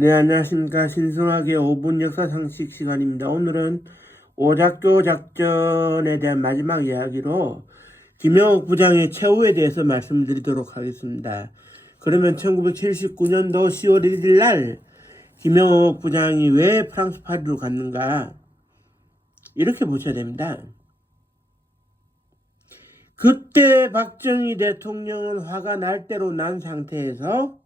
네, 안녕하십니까. 신성하게 5분 역사 상식 시간입니다. 오늘은 오작교 작전에 대한 마지막 이야기로 김영옥 부장의 최후에 대해서 말씀드리도록 하겠습니다. 그러면 1979년도 10월 1일 날 김영옥 부장이 왜 프랑스 파리로 갔는가 이렇게 보셔야 됩니다. 그때 박정희 대통령은 화가 날 대로 난 상태에서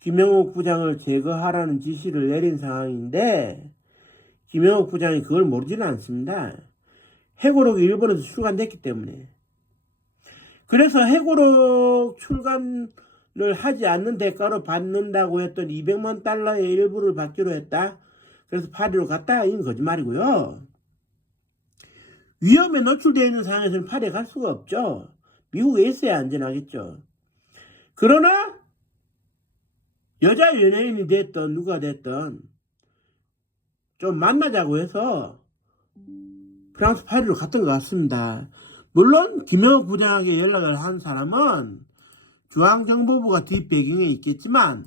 김영옥 부장을 제거하라는 지시를 내린 상황인데 김영옥 부장이 그걸 모르지는 않습니다. 해고록이 일본에서 출간됐기 때문에. 그래서 해고록 출간을 하지 않는 대가로 받는다고 했던 200만 달러의 일부를 받기로 했다. 그래서 파리로 갔다. 이건 거짓말이고요. 위험에 노출되어 있는 상황에서는 파리에 갈 수가 없죠. 미국에 있어야 안전하겠죠. 그러나 여자 연예인이 됐던 누가 됐던 좀 만나자고 해서 프랑스 파리로 갔던 것 같습니다. 물론 김영옥 부장에게 연락을 한 사람은 중앙정보부가 뒷배경에 있겠지만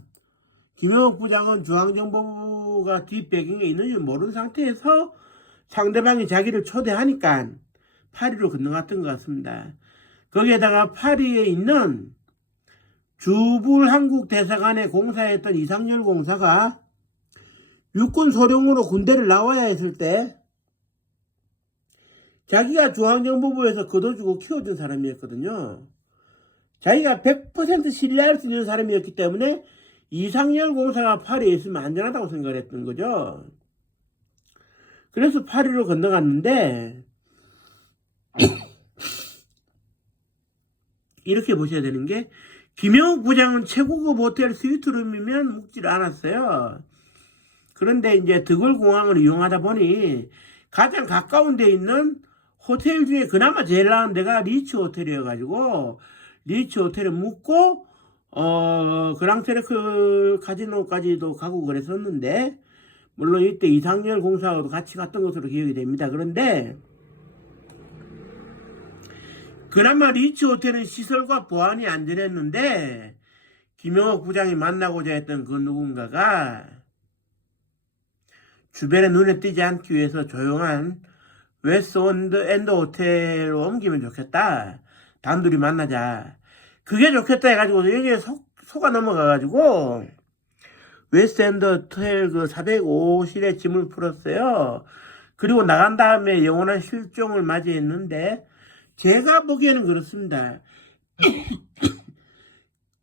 김영옥 부장은 중앙정보부가 뒷배경에 있는지 모르는 상태에서 상대방이 자기를 초대하니까 파리로 건너갔던 것 같습니다. 거기에다가 파리에 있는 주불 한국 대사관에 공사했던 이상열 공사가 육군 소령으로 군대를 나와야 했을 때 자기가 중앙정보부에서 거둬주고 키워준 사람이었거든요. 자기가 100% 신뢰할 수 있는 사람이었기 때문에 이상열 공사가 파리에 있으면 안전하다고 생각을 했던 거죠. 그래서 파리로 건너갔는데 이렇게 보셔야 되는 게 김영옥 부장은 최고급 호텔 스위트룸이면 묵지를 않았어요. 그런데 이제 드골 공항을 이용하다 보니 가장 가까운 데 있는 호텔 중에 그나마 제일 나은 데가 리츠 호텔이어가지고 리츠 호텔에 묵고 그랑테르크 카지노까지도 가고 그랬었는데 물론 이때 이상열 공사하고도 같이 갔던 것으로 기억이 됩니다. 그런데 그나마 리츠 호텔은 시설과 보안이 안전했는데 김영옥 부장이 만나고자 했던 그 누군가가 주변에 눈에 띄지 않기 위해서 조용한 웨스트 엔드 호텔로 옮기면 좋겠다. 단둘이 만나자. 그게 좋겠다 해가지고 여기에 속아 넘어가가지고 웨스트 엔드 호텔 그 405실에 짐을 풀었어요. 그리고 나간 다음에 영원한 실종을 맞이했는데 제가 보기에는 그렇습니다.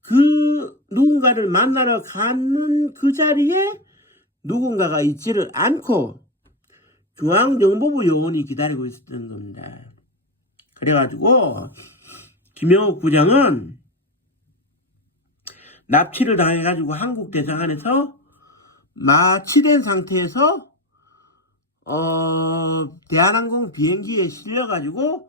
그 누군가를 만나러 가는 그 자리에 누군가가 있지를 않고 중앙정보부 요원이 기다리고 있었던 겁니다. 그래가지고 김영옥 부장은 납치를 당해가지고 한국 대사관에서 마취된 상태에서 대한항공 비행기에 실려가지고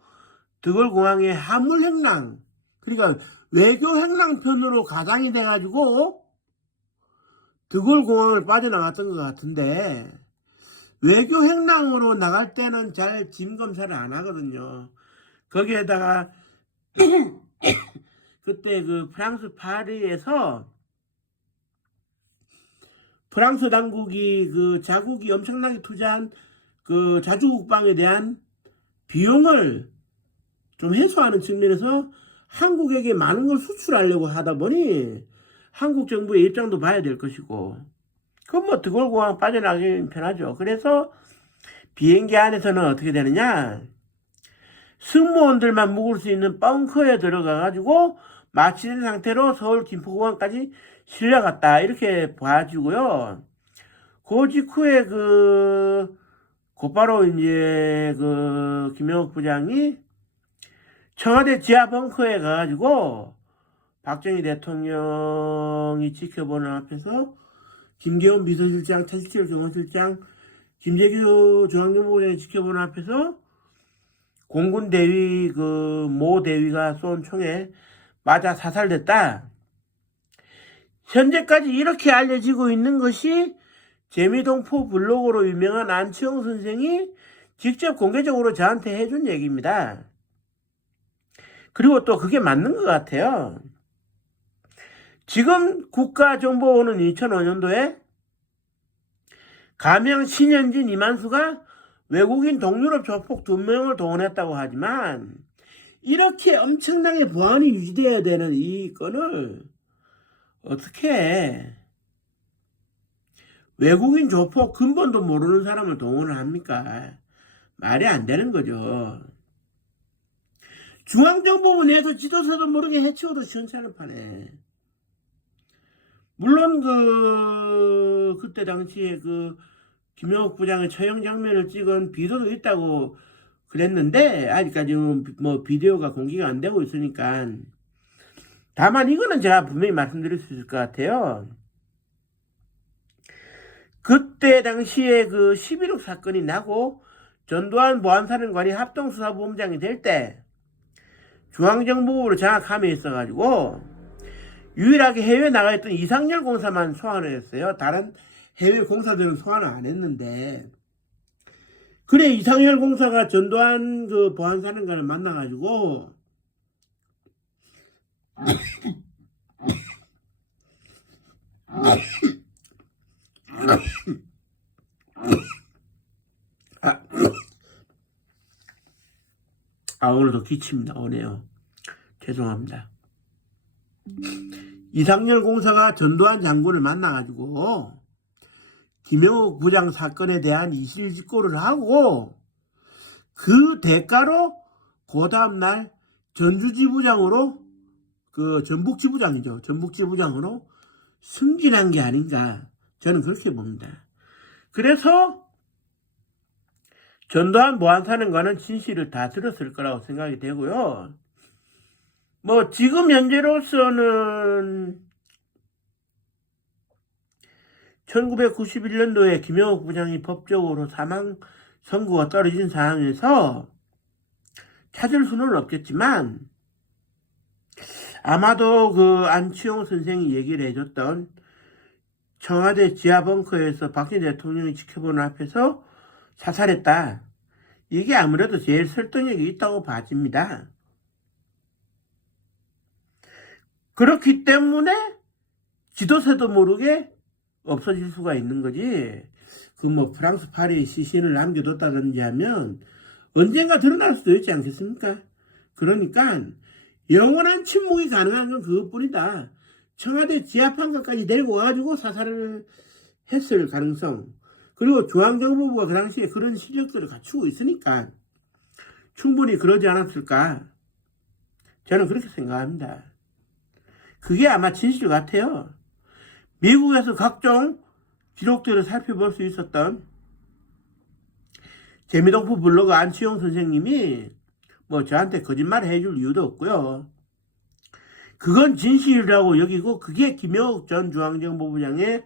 드골공항의 화물행랑 그러니까 외교행랑편으로 가장이 돼가지고 드골공항을 빠져나갔던 것 같은데 외교행랑으로 나갈 때는 잘 짐 검사를 안 하거든요. 거기에다가 그때 그 프랑스 파리에서 프랑스 당국이 그 자국이 엄청나게 투자한 그 자주국방에 대한 비용을 좀 해소하는 측면에서 한국에게 많은 걸 수출하려고 하다 보니 한국 정부의 입장도 봐야 될 것이고 그건 뭐 드골공항 빠져나가긴 편하죠. 그래서 비행기 안에서는 어떻게 되느냐 승무원들만 묵을 수 있는 벙커에 들어가가지고 마취된 상태로 서울 김포공항까지 실려갔다 이렇게 봐주고요. 그 직후에 곧바로 이제 김영옥 부장이 청와대 지하 벙커에 가가지고 박정희 대통령이 지켜보는 앞에서 김계훈 비서실장, 차시철 경호실장, 김재규 중앙정보부장이 지켜보는 앞에서 공군 대위 모 대위가 쏜 총에 맞아 사살됐다. 현재까지 이렇게 알려지고 있는 것이 재미동포 블로그로 유명한 안치홍 선생이 직접 공개적으로 저한테 해준 얘기입니다. 그리고 또 그게 맞는 것 같아요. 지금 국가정보원은 2005년도에 가명 신현진 이만수가 외국인 동유럽 조폭 2명을 동원했다고 하지만 이렇게 엄청나게 보안이 유지되어야 되는 이 건을 어떻게 외국인 조폭 근본도 모르는 사람을 동원을 합니까? 말이 안 되는 거죠. 중앙정보부 내에서 지도서도 모르게 해치워도 시원찮은 판에. 물론 그때 당시에 김영욱 부장의 처형 장면을 찍은 비디오도 있다고 그랬는데 아직까지는 뭐 비디오가 공개가 안 되고 있으니까. 다만 이거는 제가 분명히 말씀드릴 수 있을 것 같아요. 그때 당시에 11.6 사건이 나고 전두환 보안사령관이 합동수사본부장이 될 때 중앙정보부로 장악함에 있어가지고 유일하게 해외에 나가 있던 이상열 공사만 소환을 했어요. 다른 해외 공사들은 소환을 안 했는데. 그래 이상열 공사가 전두환 보안사령관을 만나가지고 오늘도 기침이 나오네요. 죄송합니다. 이상열 공사가 전두환 장군을 만나가지고 김영욱 부장 사건에 대한 이실직고를 하고 그 대가로 그 다음날 전주지부장으로 전북지부장이죠. 전북지부장으로 승진한 게 아닌가 저는 그렇게 봅니다. 그래서 전두환 보안사령관은 진실을 다 들었을 거라고 생각이 되고요. 뭐 지금 현재로서는 1991년도에 김영욱 부장이 법적으로 사망 선고가 떨어진 상황에서 찾을 수는 없겠지만 아마도 안치홍 선생이 얘기를 해줬던 청와대 지하 벙커에서 박근혜 대통령이 지켜보는 앞에서 사살했다. 이게 아무래도 제일 설득력이 있다고 봐집니다. 그렇기 때문에 지도세도 모르게 없어질 수가 있는 거지. 프랑스 파리에 시신을 남겨뒀다든지 하면 언젠가 드러날 수도 있지 않겠습니까? 그러니까 영원한 침묵이 가능한 건 그것뿐이다. 청와대 지하판까지 데리고 와가지고 사살을 했을 가능성. 그리고 중앙정보부가 그 당시에 그런 실력들을 갖추고 있으니까 충분히 그러지 않았을까. 저는 그렇게 생각합니다. 그게 아마 진실 같아요. 미국에서 각종 기록들을 살펴볼 수 있었던 재미동포 블로그 안치홍 선생님이 저한테 거짓말 해줄 이유도 없고요. 그건 진실이라고 여기고 그게 김영욱 전 중앙정보부장의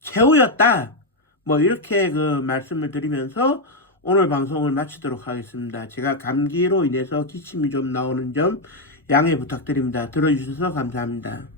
최후였다. 이렇게 말씀을 드리면서 오늘 방송을 마치도록 하겠습니다. 제가 감기로 인해서 기침이 좀 나오는 점 양해 부탁드립니다. 들어주셔서 감사합니다.